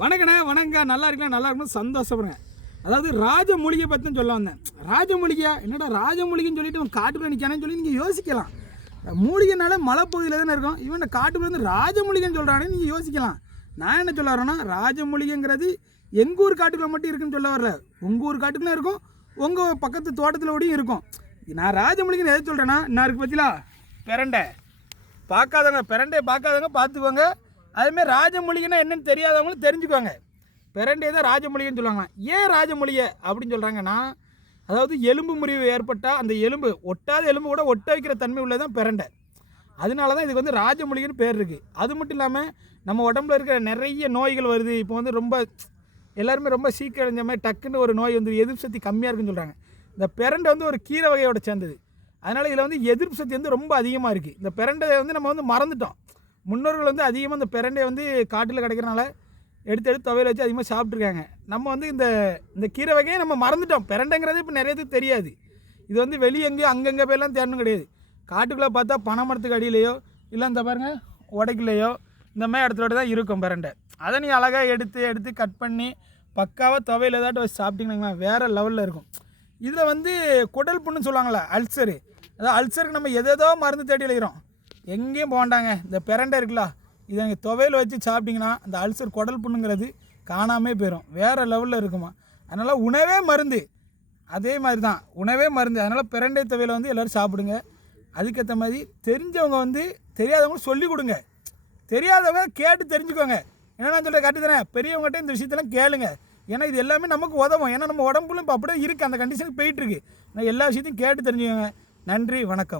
வணக்கண்ணே, வணங்க. நல்லா இருக்கலாம், நல்லா இருக்கணும், சந்தோஷப்படுங்க. அதாவது ராஜமூலிகை பற்றி சொல்ல வந்தேன். ராஜமூலிகையா என்னடா ராஜமூலிகைன்னு சொல்லிட்டு அவன் காட்டுக்குள்ள நிற்கானேன்னு சொல்லி நீங்கள் யோசிக்கலாம். மூலிகைனால மலைப்பகுதியில் தானே இருக்கும், இவன் காட்டுக்குள்ள வந்து ராஜமூலிகைன்னு சொல்கிறானே நீங்கள் யோசிக்கலாம். நான் என்ன சொல்ல வரேன்னா, ராஜமூலிகைங்கிறது எங்கள் ஊர் காட்டுக்குள்ள மட்டும் இருக்குன்னு சொல்ல வரல. உங்கள் ஊர் காட்டுக்குள்ளே இருக்கும், உங்கள் பக்கத்து தோட்டத்தில் ஓடியும் இருக்கும். நான் ராஜமூலிகைன்னு எதை சொல்கிறேன்னா, என்ன இருக்குது பற்றிலா பிரண்டை பார்க்காதவங்க, பிரண்டையை பார்க்காதவங்க பார்த்துக்கோங்க. அதுமாதிரி ராஜமூலிகைன்னா என்னென்னு தெரியாதவங்களும் தெரிஞ்சுக்குவாங்க. பிரண்டையை தான் ராஜமூலிகைன்னு சொல்லுவாங்க. ஏன் ராஜமூலிகை அப்படின்னு சொல்கிறாங்கன்னா, அதாவது எலும்பு முறிவு ஏற்பட்டால் அந்த எலும்பு ஒட்டாத எலும்பு கூட ஒட்ட வைக்கிற தன்மை உள்ளதான் பிரண்டை. அதனால தான் இதுக்கு வந்து ராஜமூலிகைன்னு பேர் இருக்குது. அது மட்டும் இல்லாமல் நம்ம உடம்புல இருக்கிற நிறைய நோய்கள் வருது. இப்போ வந்து ரொம்ப எல்லாருமே ரொம்ப சீக்கிரம் அடைஞ்ச மாதிரி டக்குன்னு ஒரு நோய் வந்து எதிர்ப்பு சக்தி கம்மியாக இருக்குன்னு சொல்கிறாங்க. இந்த பிரண்டை வந்து ஒரு கீரை வகையோட சேர்ந்தது. அதனால் இதில் வந்து எதிர்ப்பு சக்தி வந்து ரொம்ப அதிகமாக இருக்குது. இந்த பிரண்டையை வந்து நம்ம வந்து மறந்துட்டோம். முன்னோர்கள் வந்து அதிகமாக இந்த பிரண்டையை வந்து காட்டில் கிடைக்கிறனால எடுத்து துவையல் வச்சு அதிகமாக சாப்பிட்ருக்காங்க. நம்ம வந்து இந்த கீரை வகையை நம்ம மறந்துட்டோம். பிரண்டைங்கிறது இப்போ நிறைய பேருக்கு தெரியாது. இது வந்து வெளியே எங்கேயோ அங்கங்கே போயெல்லாம் தேடணும் கிடையாது. காட்டுக்குள்ளே பார்த்தா பனைமரத்துக்கு அடியிலையோ இல்லை இந்த பாருங்கள் உடைக்குலையோ இந்த மாதிரி இடத்துல தான் இருக்கும் பிரண்டை. அதை நீ அழகாக எடுத்து கட் பண்ணி பக்காவாக துவையில் ஏதாட்டும் வச்சு சாப்பிட்டிங்கன்னா வேறு லெவலில் இருக்கும். இதில் வந்து குடல் புண்ணுன்னு சொல்லுவாங்களே, அல்சரு. அதாவது அல்சருக்கு நம்ம எதேதோ மருந்து தேடி எழுகிறோம், எங்கேயும் போண்டாங்க. இந்த பிரண்டை இருக்குல்ல, இதை நீங்கள் துவையில் வச்சு சாப்பிட்டிங்கன்னா அந்த அல்சர் குடல் புண்ணுங்கிறது காணாமே போயிடும், வேறு லெவலில் இருக்குமா. அதனால் உணவே மருந்து. அதே மாதிரி தான் உணவே மருந்து. அதனால் பிரண்டை துவையில் வந்து எல்லோரும் சாப்பிடுங்க. அதுக்கேற்ற மாதிரி தெரிஞ்சவங்க வந்து தெரியாதவங்க சொல்லிக் கொடுங்க. தெரியாதவங்க கேட்டு தெரிஞ்சுக்கோங்க. ஏன்னா நான் சொல்கிற கரெக்டு தானே, பெரியவங்ககிட்ட இந்த விஷயத்தெல்லாம் கேளுங்க. ஏன்னா இது எல்லாமே நமக்கு உதவும். ஏன்னா நம்ம உடம்புல இப்போ அப்படியே இருக்குது, அந்த கண்டிஷனுக்கு போயிட்டுருக்கு. நான் எல்லா விஷயத்தையும் கேட்டு தெரிஞ்சுக்கோங்க. நன்றி, வணக்கம்.